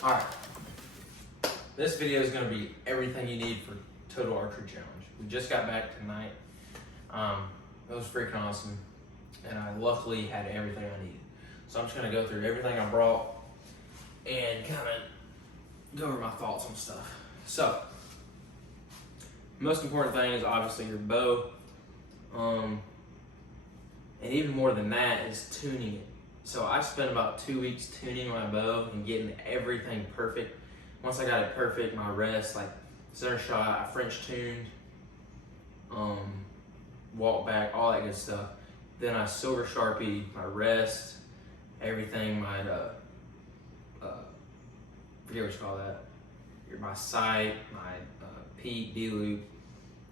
All right. This video is going to be everything you need for Total Archery Challenge. We just got back tonight. It was freaking awesome, and I luckily had everything I needed. So I'm just going to go through everything I brought and kind of go over my thoughts on stuff. So, most important thing is obviously your bow, and even more than that is tuning it. So I spent about 2 weeks tuning my bow and getting everything perfect. Once I got it perfect, my rest, like center shot, I French tuned, walk back, all that good stuff. Then I silver sharpie my rest, everything, my forget what you call that. My sight, my peak, D-loop,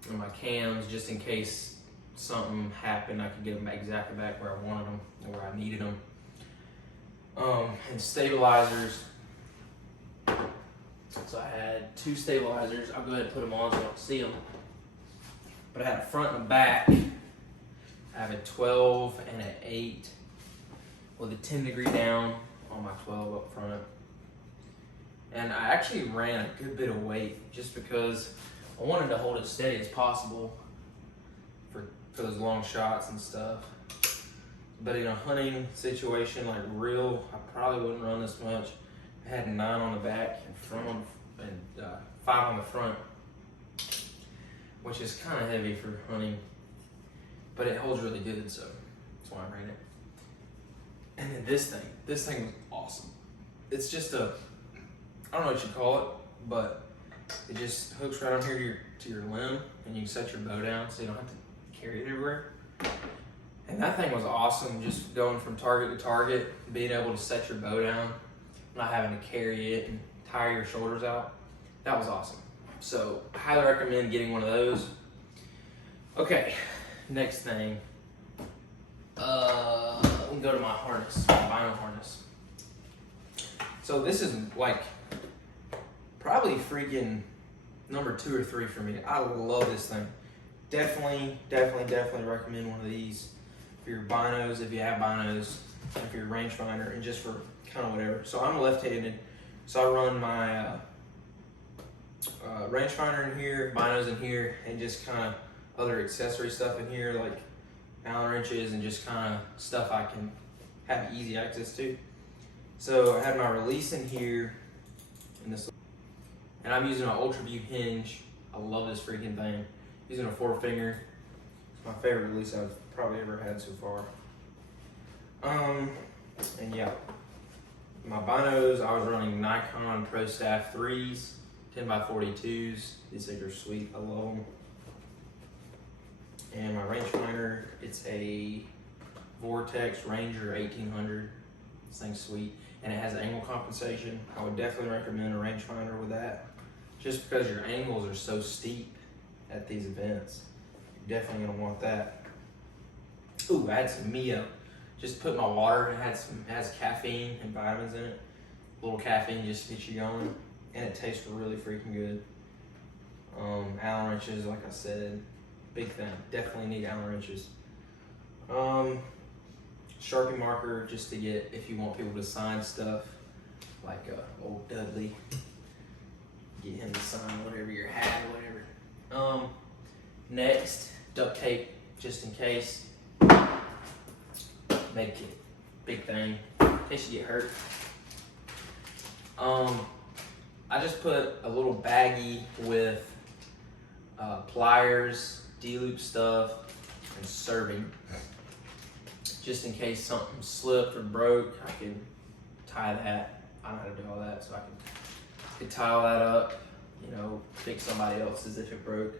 and my cams, just in case something happened, I could get them exactly back where I wanted them or where I needed them. And stabilizers. So I had 2 stabilizers. I'll go ahead and put them on so you don't see them. But I had a front and a back. I have a 12 and an 8 with a 10 degree down on my 12 up front. And I actually ran a good bit of weight just because I wanted to hold it steady as possible for those long shots and stuff. But in a hunting situation like real, I probably wouldn't run this much. I had 9 on the back and front and 5 on the front, which is kind of heavy for hunting, but it holds really good, so that's why I ran it. And then this thing was awesome. It's just a, I don't know what you call it, but it just hooks right on here to your limb, and you can set your bow down so you don't have to carry it everywhere. And that thing was awesome, just going from target to target, being able to set your bow down, not having to carry it and tire your shoulders out. That was awesome. So I highly recommend getting one of those. Okay, next thing. We can go to my harness, my vinyl harness. So this is like probably freaking number 2 or 3 for me. I love this thing. Definitely recommend one of these for your binos, if you have binos, and for your rangefinder, and just for kind of whatever. So I'm left-handed, so I run my rangefinder in here, binos in here, and just kind of other accessory stuff in here, like Allen wrenches and just kind of stuff I can have easy access to. So I have my release in here, in this, and I'm using an Ultra View hinge. I love this freaking thing. Using a 4-finger. It's my favorite release I've probably ever had so far. And yeah, my binos, I was running Nikon Pro Staff 3s, 10x42s. These things are sweet, I love them. And my rangefinder, it's a Vortex Ranger 1800. This thing's sweet, and it has angle compensation. I would definitely recommend a rangefinder with that, just because your angles are so steep at these events. You're definitely gonna want that. Ooh, I had some Mio. Just put my water, it has caffeine and vitamins in it. A little caffeine just to get you going, and it tastes really freaking good. Allen wrenches, like I said, big thing. Definitely need Allen wrenches. Sharpie marker, just to get, if you want people to sign stuff, like old Dudley. Get him to sign whatever you have, whatever. Next, duct tape, just in case. Med kit, big thing, in case you get hurt. I just put a little baggie with pliers, D-loop stuff, and serving. Just in case something slipped or broke, I can tie that. I know how to do all that, so I can tie all that up, you know, fix somebody else's if it broke.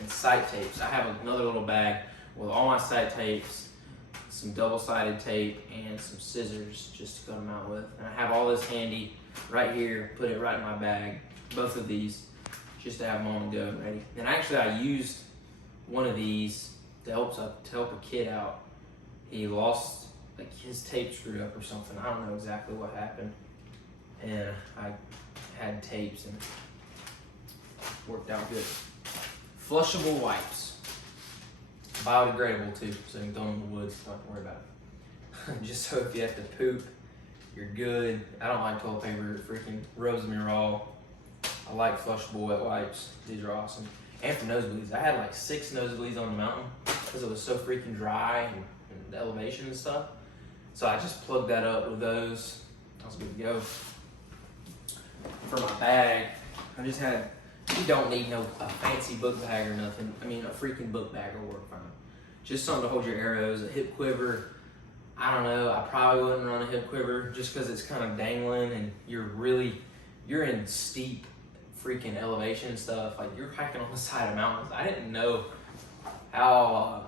And sight tapes. I have another little bag with all my sight tapes, some double-sided tape, and some scissors just to cut them out with. And I have all this handy right here, put it right in my bag, both of these, just to have them on the go and ready. And actually I used one of these to help a kid out. He lost, like, his tape screwed up or something. I don't know exactly what happened. And I had tapes and it worked out good. Flushable wipes. Biodegradable too, so you can throw them in the woods, don't have to worry about it. Just so if you have to poop you're good. I don't like toilet paper, it freaking rubs me raw. I like flushable wet wipes, these are awesome. And for nosebleeds, I had like 6 nosebleeds on the mountain because it was so freaking dry and the elevation and stuff. So I just plugged that up with those. I was good to go. For my bag, I just had, you don't need a fancy book bag or nothing. I mean, a freaking book bag will work fine. Just something to hold your arrows, a hip quiver. I don't know, I probably wouldn't run a hip quiver just because it's kind of dangling and you're in steep freaking elevation and stuff. Like, you're hiking on the side of mountains. I didn't know how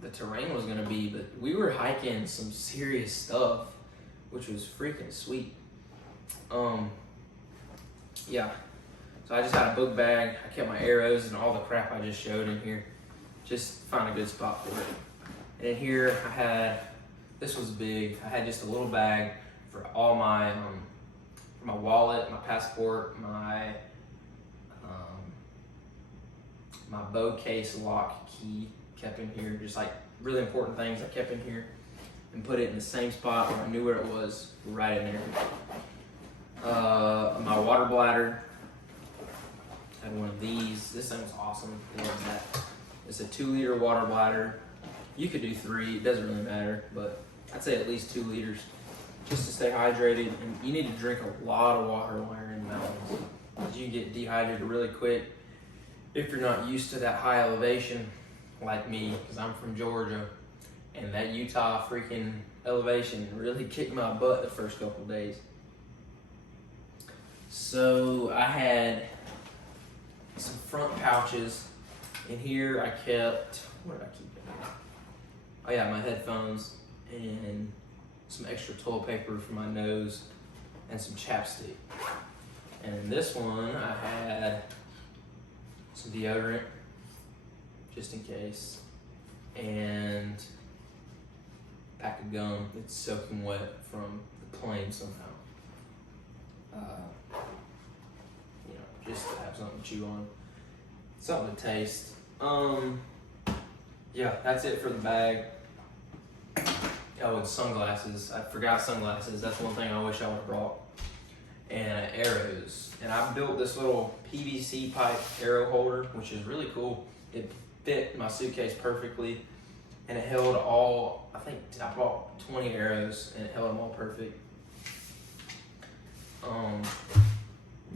the terrain was gonna be, but we were hiking some serious stuff, which was freaking sweet. Yeah, so I just had a book bag. I kept my arrows and all the crap I just showed in here. Just find a good spot for it. And in here I had, this was big, I had just a little bag for all my, for my wallet, my passport, my bow case lock key kept in here. Just like really important things I kept in here and put it in the same spot where I knew where it was, right in there. My water bladder, had one of these. This thing was awesome, love that. It's a 2-liter water bladder. You could do 3, it doesn't really matter, but I'd say at least 2 liters just to stay hydrated. And you need to drink a lot of water while you're in the mountains, because you get dehydrated really quick if you're not used to that high elevation like me, because I'm from Georgia, and that Utah freaking elevation really kicked my butt the first couple days. So I had some front pouches. In here I kept, what did I keep in here? Oh yeah, my headphones and some extra toilet paper for my nose and some chapstick. And in this one I had some deodorant, just in case, and a pack of gum that's soaking wet from the plane somehow. You know, just to have something to chew on, something to taste. Yeah, that's it for the bag. Oh, and sunglasses. I forgot sunglasses. That's one thing I wish I would have brought. And arrows. And I built this little PVC pipe arrow holder, which is really cool. It fit my suitcase perfectly, and it held all, I think I bought 20 arrows, and it held them all perfect.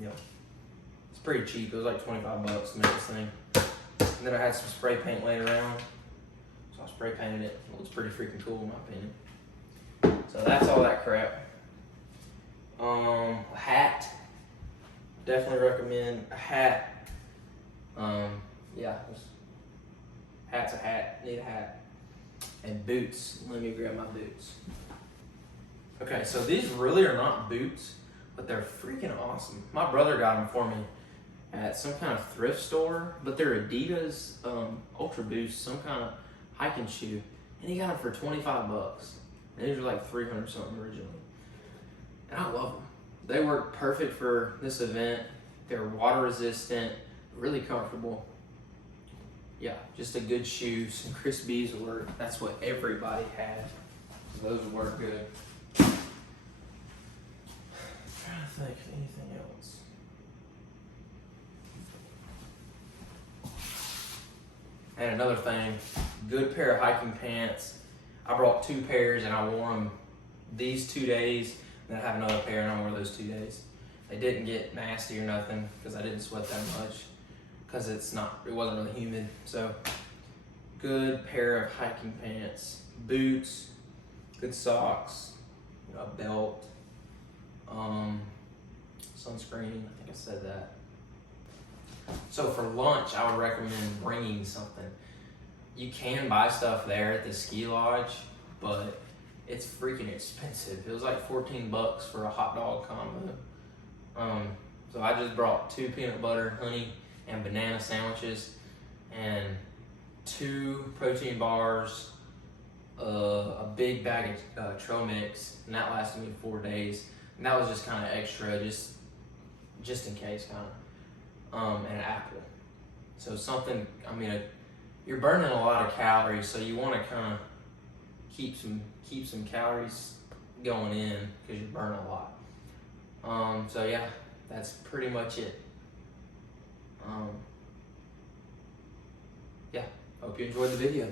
Yeah, it's pretty cheap. It was like 25 bucks to make this thing. And then I had some spray paint laying around, so I spray painted it. It looks pretty freaking cool in my opinion. So that's all that crap. A hat, definitely recommend a hat. Yeah, hat's a hat, need a hat. And boots, let me grab my boots. Okay, so these really are not boots, but they're freaking awesome. My brother got them for me at some kind of thrift store, but they're Adidas Ultra Boost, some kind of hiking shoe, and he got them for 25 bucks. And these were like 300 something originally. And I love them. They work perfect for this event. They're water resistant, really comfortable. Yeah, just a good shoe. Some Crispies work. That's what everybody had. So those would work good. I'm trying to think of anything else. And another thing, good pair of hiking pants. I brought 2 pairs and I wore them these 2 days. Then I have another pair and I wore those 2 days. They didn't get nasty or nothing because I didn't sweat that much, because it wasn't really humid. So good pair of hiking pants, boots, good socks, a belt, sunscreen, I think I said that. So for lunch, I would recommend bringing something. You can buy stuff there at the ski lodge, but it's freaking expensive. It was like 14 bucks for a hot dog combo. So I just brought 2 peanut butter, honey, and banana sandwiches, and 2 protein bars, a big bag of trail mix, and that lasted me 4 days. And that was just kind of extra, just in case, kind of, and an apple. So something, I mean, you're burning a lot of calories, so you want to kind of keep some calories going in because you burn a lot. So yeah, that's pretty much it. Yeah, hope you enjoyed the video.